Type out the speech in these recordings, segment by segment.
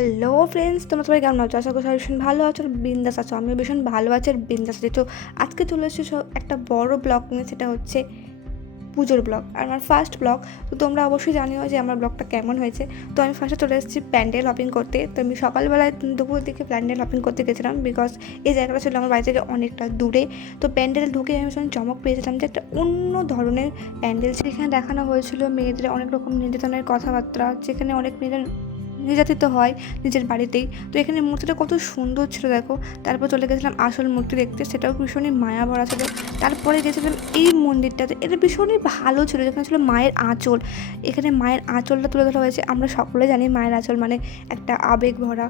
Hello friends, তোমরা সবাই কেমন আছো? আশা করি সবাই ভীষণ ভালো আছো আর বিন্দাস আছো। আমিও ভীষণ ভালো আছি আর বিন্দাস আছি। তো আজকে চলে এসেছি একটা বড় ব্লগ নিয়ে, সেটা হচ্ছে পুজোর ব্লগ আর আমার ফার্স্ট ব্লগ। তো তোমরা অবশ্যই জানিও যে আমার ব্লগটা কেমন হয়েছে। তো আমি ফার্স্টে চলে এসেছি প্যান্ডেল হপিং করতে। তো আমি সকালবেলায় দুপুর দিকে প্যান্ডেল হপিং করতে গেছিলাম, বিকজ এই জায়গাটা ছিল আমার বাড়ি থেকে অনেকটা দূরে। তো প্যান্ডেলে ঢুকে আমি ভীষণ চমক পেয়েছিলাম যে একটা অন্য ধরনের প্যান্ডেল। সেখানে দেখানো হয়েছিল মেয়েদের অনেক রকম নির্যাতনের কথাবার্তা, যেখানে অনেক মেয়েদের নির্যাতিত হয় নিজের বাড়িতেই। তো এখানে মূর্তিটা কত সুন্দর ছিল দেখো। তারপর চলে গেছিলাম আসল মূর্তি দেখতে, সেটাও ভীষণই মায়া ভরা ছিল। তারপরে গেছিলাম এই মন্দিরটাতে, এটা ভীষণই ভালো ছিল, যেখানে ছিল মায়ের আঁচল। এখানে মায়ের আঁচলটা তুলে ধরা হয়েছে। আমরা সকলে জানি মায়ের আঁচল মানে একটা আবেগ ভরা।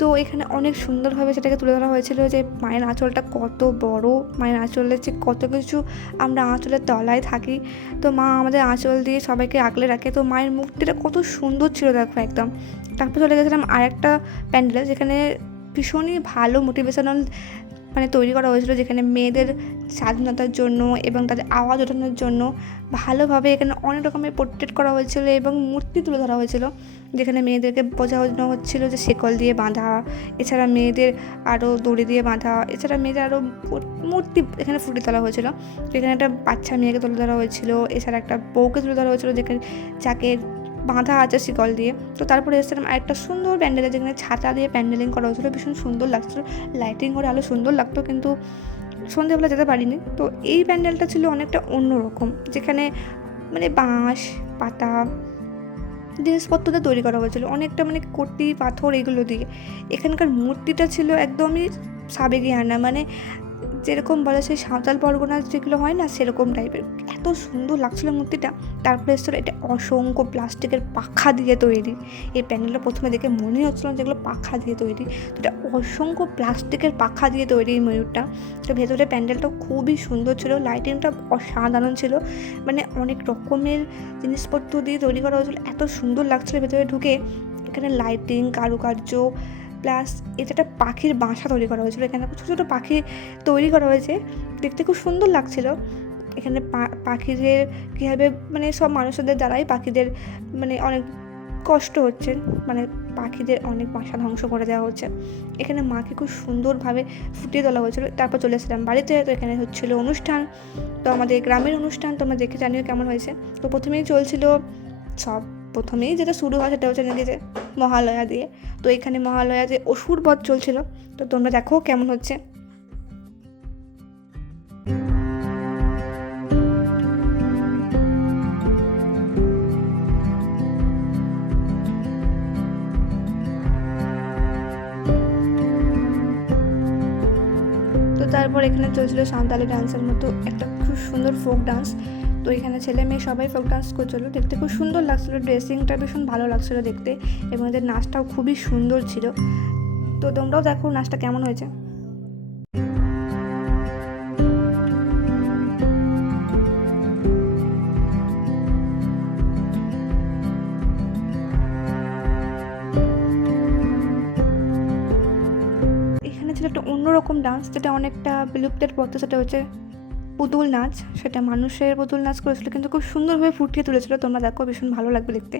তো এখানে অনেক সুন্দরভাবে সেটাকে তুলে ধরা হয়েছিল যে মায়ের আঁচলটা কত বড়, মায়ের আঁচলের যে কত কিছু, আমরা আঁচলের তলায় থাকি। তো মা আমাদের আঁচল দিয়ে সবাইকে আগলে রাখে। তো মায়ের মূর্তিটা কত সুন্দর ছিল দেখো একদম। তারপর চলে গেছিলাম আরেকটা প্যান্ডেলে, যেখানে ভীষণই ভালো মোটিভেশনাল মানে তৈরি করা হয়েছিল, যেখানে মেয়েদের স্বাধীনতার জন্য এবং তাদের আওয়াজ ওঠানোর জন্য ভালোভাবে এখানে অনেক রকমের পোর্ট্রেট করা হয়েছিল এবং মূর্তি তুলে ধরা হয়েছিল, যেখানে মেয়েদেরকে বোঝানো হচ্ছিল যে শিকল দিয়ে বাঁধা, এছাড়া মেয়েদের আরও দড়ি দিয়ে বাঁধা, এছাড়া মেয়েদের আরও মূর্তি এখানে ফুটিয়ে তোলা হয়েছিল। এখানে একটা বাচ্চা মেয়েকে তুলে ধরা হয়েছিল, এছাড়া একটা বউকে তুলে ধরা হয়েছিল যেখানে যাকে বাঁধা আছে শিকল দিয়ে। তো তারপরে এসেছিলাম আরেকটা সুন্দর প্যান্ডেলে, যেখানে ছাতা দিয়ে প্যান্ডেলিং করা হয়েছিলো, ভীষণ সুন্দর লাগছিলো, লাইটিং করে আলো সুন্দর লাগতো, কিন্তু সন্ধ্যেবেলা যেতে পারিনি। তো এই প্যান্ডেলটা ছিল অনেকটা অন্যরকম, যেখানে মানে বাঁশ পাতা জিনিসপত্র দিয়ে তৈরি করা হয়েছিল, অনেকটা মানে কটি পাথর এগুলো দিয়ে। এখানকার মূর্তিটা ছিল একদমই সাবেকিয়ানা, মানে যেরকম বলে সেই সাঁওতাল পরগনা যেগুলো হয় না, সেরকম টাইপের। এত সুন্দর লাগছিলো মূর্তিটা। তারপরে এসেছিলো এটা অসংখ্য প্লাস্টিকের পাখা দিয়ে তৈরি। এই প্যান্ডেলটা প্রথমে দেখে মনে হচ্ছিলো যেগুলো পাখা দিয়ে তৈরি, তো এটা অসংখ্য প্লাস্টিকের পাখা দিয়ে তৈরি এই ময়ূরটা। তো ভেতরে প্যান্ডেলটাও খুবই সুন্দর ছিল, লাইটিংটা অসাধারণ ছিল, মানে অনেক রকমের জিনিসপত্র দিয়ে তৈরি করা হয়েছিলো, এত সুন্দর লাগছিলো ভেতরে ঢুকে। এখানে লাইটিং, কারুকার্য, প্লাস এটা একটা পাখির বাসা তৈরি করা হয়েছিলো। এখানে ছোটো ছোটো পাখি তৈরি করা হয়েছে, দেখতে খুব সুন্দর লাগছিল। এখানে পাখিদের কীভাবে মানে সব মানুষদের দ্বারাই পাখিদের মানে অনেক কষ্ট হচ্ছে, মানে পাখিদের অনেক বাসা ধ্বংস করে দেওয়া হচ্ছে। এখানে মাকে খুব সুন্দরভাবে ফুটিয়ে তোলা হয়েছিল। তারপর চলে এসেছিলাম বাড়িতে। তো এখানে হচ্ছিলো অনুষ্ঠান, তো আমাদের গ্রামের অনুষ্ঠান, তোমরা দেখে জানিও কেমন হয়েছে। তো প্রথমেই চলছিল প্রথমেই যেটা শুরু হয় সেটা হচ্ছে নাকি যে মহালয়া দিয়ে। তো এখানে মহালয়া যে অসুর বধ চলছিল, তো তোমরা দেখো কেমন হচ্ছে। তো তারপর এখানে চলছিল সাঁওতালি ডান্সের মতো একটা খুব সুন্দর ফোক ডান্স। তো এখানে ছেলে মেয়ে সবাই ফোক ডান্স করছিলো, দেখতে খুব সুন্দর লাগছিলো, ড্রেসিংটা ভীষণ ভালো লাগছিলো দেখতে, এবং এদের নাচটাও খুবই সুন্দর ছিল। তো তোমরাও দেখো নাচটা কেমন হয়েছে। এখানে ছিল একটা অন্যরকম ডান্স, যেটা অনেকটা বিলুপ্তের পথে, সেটা হচ্ছে পুতুল নাচ। সেটা মানুষের পুতুল নাচ করেছিল, কিন্তু খুব সুন্দরভাবে ফুটিয়ে তুলেছিল। তোমরা দেখো, ভীষণ ভালো লাগবে দেখতে।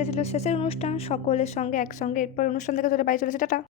এটা ছিল শেষের অনুষ্ঠান সকলের সঙ্গে একসঙ্গে। এরপর অনুষ্ঠান থেকে চলে বাড়ি চলেছে, টাটা।